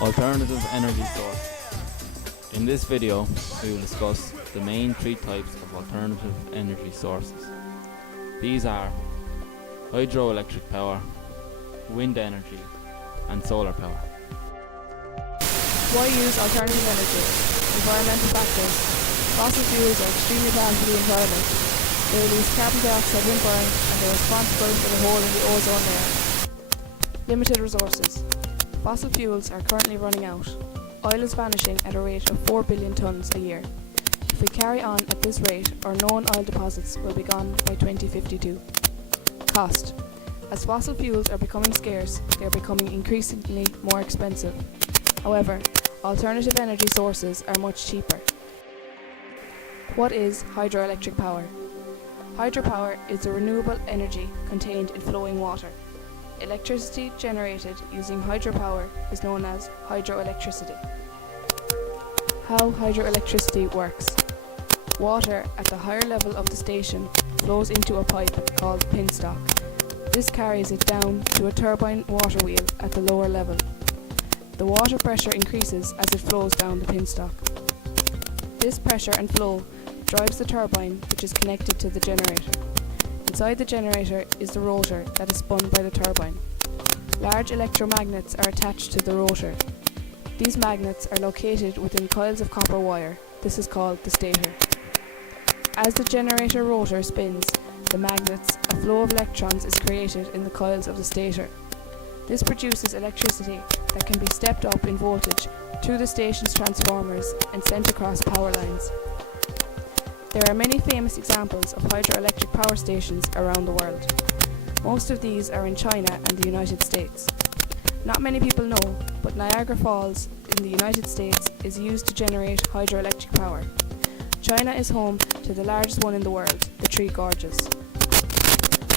Alternative energy source. In this video, we will discuss the main three types of alternative energy sources. These are hydroelectric power, wind energy, and solar power. Why use alternative energy? Environmental factors. Fossil fuels are extremely bad for the environment. They release carbon dioxide when burned and they are responsible for the hole in the ozone layer. Limited resources. Fossil fuels are currently running out. Oil is vanishing at a rate of 4 billion tonnes a year. If we carry on at this rate, our known oil deposits will be gone by 2052. Cost. As fossil fuels are becoming scarce, they are becoming increasingly more expensive. However, alternative energy sources are much cheaper. What is hydroelectric power? Hydropower is the renewable energy contained in flowing water. Electricity generated using hydropower is known as hydroelectricity. How hydroelectricity works. Water at the higher level of the station flows into a pipe called penstock. This carries it down to a turbine water wheel at the lower level. The water pressure increases as it flows down the penstock. This pressure and flow drives the turbine, which is connected to the generator. Inside the generator is the rotor that is spun by the turbine. Large electromagnets are attached to the rotor. These magnets are located within coils of copper wire. This is called the stator. As the generator rotor spins the magnets, a flow of electrons is created in the coils of the stator. This produces electricity that can be stepped up in voltage through the station's transformers and sent across power lines. There are many famous examples of hydroelectric power stations around the world. Most of these are in China and the United States. Not many people know, but Niagara Falls in the United States is used to generate hydroelectric power. China is home to the largest one in the world, the Three Gorges.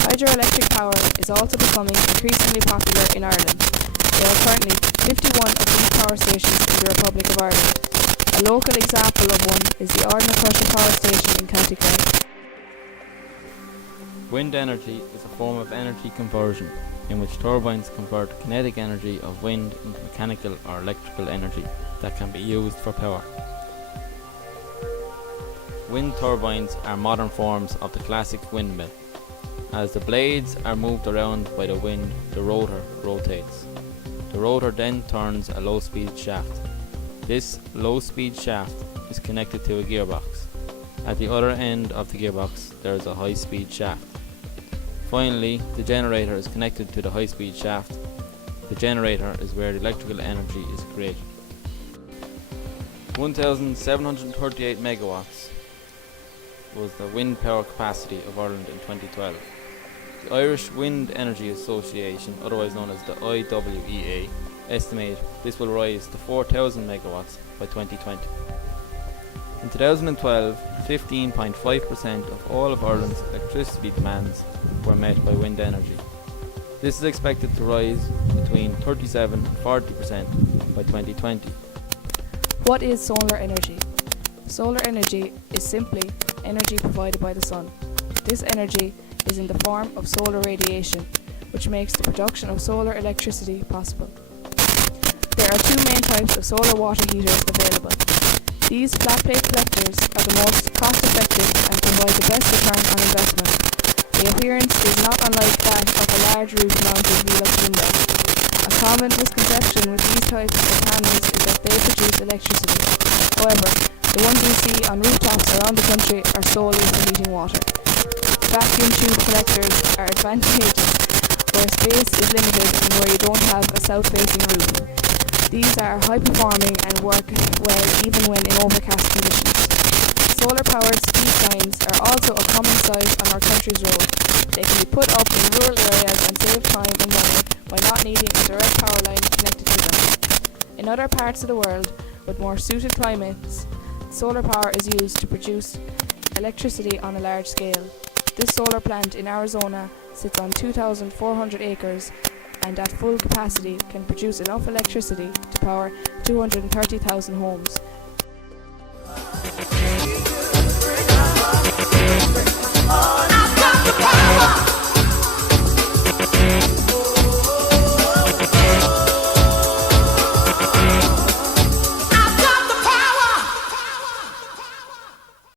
Hydroelectric power is also becoming increasingly popular in Ireland. There are currently 51 of these power stations in the Republic of Ireland. A local example of one is the Ardnacrusher Power Station in County Clare. Wind energy is a form of energy conversion in which turbines convert the kinetic energy of wind into mechanical or electrical energy that can be used for power. Wind turbines are modern forms of the classic windmill. As the blades are moved around by the wind, the rotor rotates. The rotor then turns a low-speed shaft. This low-speed shaft is connected to a gearbox. At the other end of the gearbox there is a high-speed shaft. Finally, the generator is connected to the high-speed shaft. The generator is where the electrical energy is created. 1,738 megawatts was the wind power capacity of Ireland in 2012. The Irish Wind Energy Association, otherwise known as the IWEA, estimate this will rise to 4,000 megawatts by 2020. In 2012, 15.5% of all of Ireland's electricity demands were met by wind energy. This is expected to rise between 37 and 40% by 2020. What is solar energy? Solar energy is simply energy provided by the sun. This energy is in the form of solar radiation, which makes the production of solar electricity possible. There are two main types of solar water heaters available. These flat plate collectors are the most cost-effective and provide the best return on investment. The appearance is not unlike that of a large roof-mounted Velux window. A common misconception with these types of panels is that they produce electricity. However, the ones you see on rooftops around the country are solely for heating water. Vacuum tube collectors are advantageous where space is limited and where you don't have a south-facing roof. These are high-performing and work well even when in overcast conditions. Solar-powered speed signs are also a common sight on our country's road. They can be put up in rural areas and save time and money by not needing a direct power line connected to them. In other parts of the world with more suited climates, solar power is used to produce electricity on a large scale. This solar plant in Arizona sits on 2,400 acres and at full capacity can produce enough electricity to power 230,000 homes.